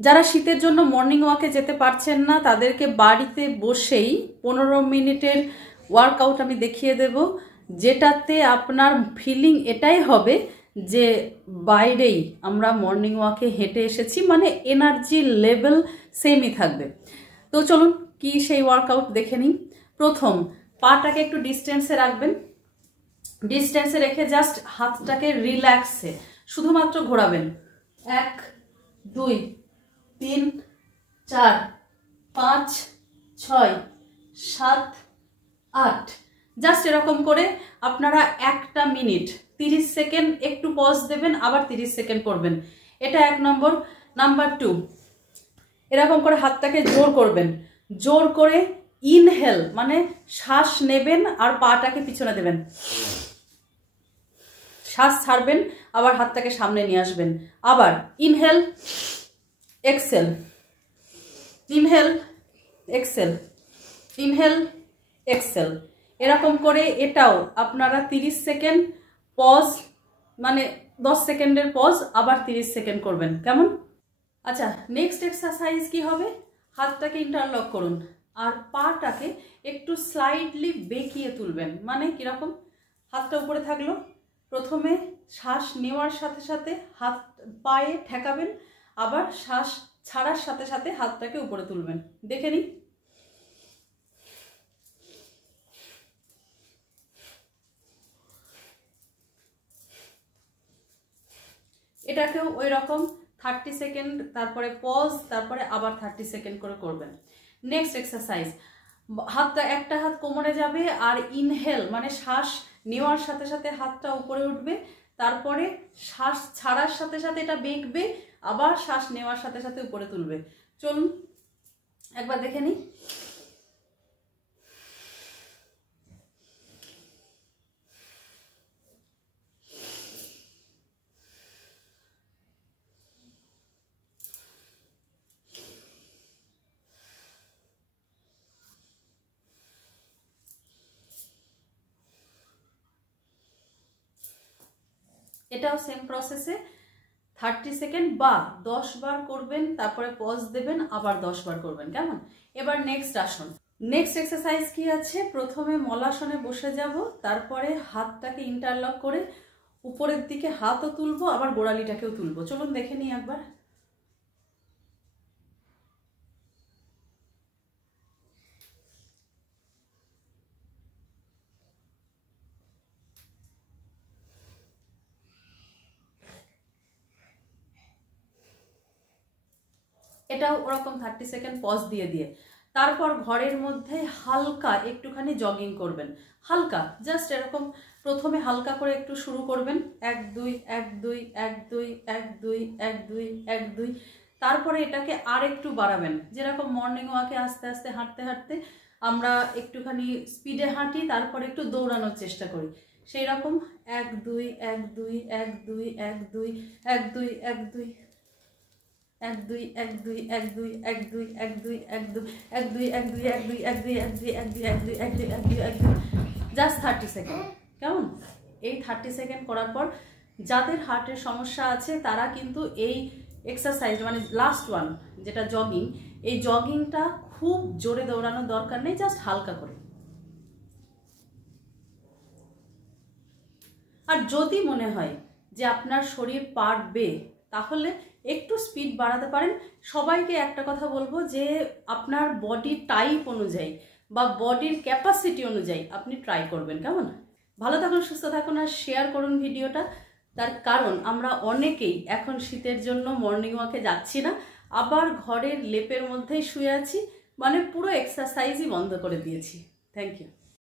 যারা শীতের জন্য মর্নিং ওয়াকে যেতে পারছেন না তাদেরকে বাড়িতে বসেই 15 মিনিটের ওয়ার্কআউট আমি দেখিয়ে দেব, যেটাতে আপনার ফিলিং এটাই হবে যে বাইরেই আমরা মর্নিং ওয়াকে হেঁটে এসেছি, মানে এনার্জি লেভেল সেমই থাকবে। তো চলুন কি সেই ওয়ার্কআউট দেখে নিই। প্রথম, পাটাকে একটু ডিস্টেন্সে রাখবেন। ডিস্টেন্সে রেখে জাস্ট হাতটাকে রিল্যাক্সে শুধুমাত্র ঘোরাবেন। 1 2 3 4 5 6 7 8, জাস্ট এরকম করে আপনারা 1টা মিনিট 30 সেকেন্ড একটু পজ দেবেন, আবার 30 সেকেন্ড করবেন। এটা 1 নম্বর। নাম্বার 2, এরকম করে হাতটাকে জোর করবেন। জোর করে ইনহেল মানে শ্বাস নেবেন আর পাটাকে পিছনে দেবেন, শ্বাস ছাড়বেন, আবার হাতটাকে সামনে নিয়ে আসবেন। আবার inhale exhale, inhale exhale, inhale exhale. এরকম করে এটাও আপনারা 30 সেকেন্ড পজ, মানে 10 সেকেন্ডের পজ, আবার 30 সেকেন্ড করবেন। কেমন? আচ্ছা, নেক্সট এক্সারসাইজ কি হবে? হাতটাকে ইন্টারলক করুন আর পাটাকে একটু স্লাইডলি বেঁকিয়ে তুলবেন। মানে কিরকম? হাতটা উপরে থাকলো, প্রথমে শ্বাস নেওয়ার সাথে সাথে হাত পায়ে ঠেকাবেন, আবার শ্বাস ছাড়ার সাথে সাথে হাতটাকে উপরে তুলবেন। দেখে নিই। এটাকেও ওই রকম 30 সেকেন্ড, তারপরে পজ, তারপরে আবার 30 সেকেন্ড করে করবেন। নেক্সট এক্সারসাইজ, হাতটা একটা হাত কোমরে যাবে আর ইনহেল মানে শ্বাস নেওয়ার সাথে সাথে হাতটা উপরে উঠবে, তারপরে শ্বাস ছাড়ার সাথে সাথে এটা বেঁকবে, আবার শ্বাস নেওয়ার সাথে সাথে উপরে তুলবে। চলুন একবার দেখে নিই। এটাও সেম প্রসেসে 30 সেকেন্ড বা 10 বার করবেন, তারপরে পজ দেবেন, আবার 10 বার করবেন। কেমন? এবার নেক্সট আসন। নেক্সট এক্সারসাইজ কি আছে? প্রথমে মলাসনে বসে যাব, তারপরে হাতটাকে ইন্টারলক করে উপরের দিকে হাতও তুলবো, আবার গোড়ালিটাকেও তুলবো। চলুন দেখে নিই একবার। এটাও ওরকম 30 সেকেন্ড পজ দিয়ে দিয়ে তারপর ঘরের মধ্যে হালকা একটুখানি জগিং করবেন। হালকা জাস্ট এরকম প্রথমে হালকা করে একটু শুরু করবেন, 1 2 1 2 1 2 1 2 1 2 1 2, তারপরে এটাকে আর একটু বাড়াবেন। যেরকম মর্নিং ওয়াকে আস্তে আস্তে হাঁটতে হাঁটতে আমরা একটুখানি স্পিডে হাঁটি, তারপরে একটু দৌড়ানোর চেষ্টা করি, সেই রকম 1 2 1 2 1 2 1 2 1 2 1 2 1 2 1 2 1 2 1 2 1 2 1 2 1 2 1 2 1 2 1 2 1 2 1 2 1 2 1 2 1 2 1 2, জাস্ট 30 সেকেন্ড। কেমন? এই 30 সেকেন্ড করার পর যাদের হার্টের সমস্যা আছে তারা কিন্তু এই এক্সারসাইজ মানে লাস্ট ওয়ান যেটা জগিং, এই জগিংটা খুব জোরে দৌড়ানোর দরকার নেই, জাস্ট হালকা করে। আর যদি মনে হয় যে আপনার শরীর পারবে তাহলে একটু স্পিড বাড়াতে পারেন। সবাইকে একটা কথা বলবো যে আপনার বডি টাইপ অনুযায়ী বা বডির ক্যাপাসিটি অনুযায়ী আপনি ট্রাই করবেন। কেমন? ভালো থাকুন, সুস্থ থাকুন আর শেয়ার করুন ভিডিওটা। তার কারণ আমরা অনেকেই এখন শীতের জন্য মর্নিং ওয়াকে যাচ্ছি না, আবার ঘরের লেপের মধ্যেই শুয়ে আছি, মানে পুরো এক্সারসাইজই বন্ধ করে দিয়েছি। Thank you.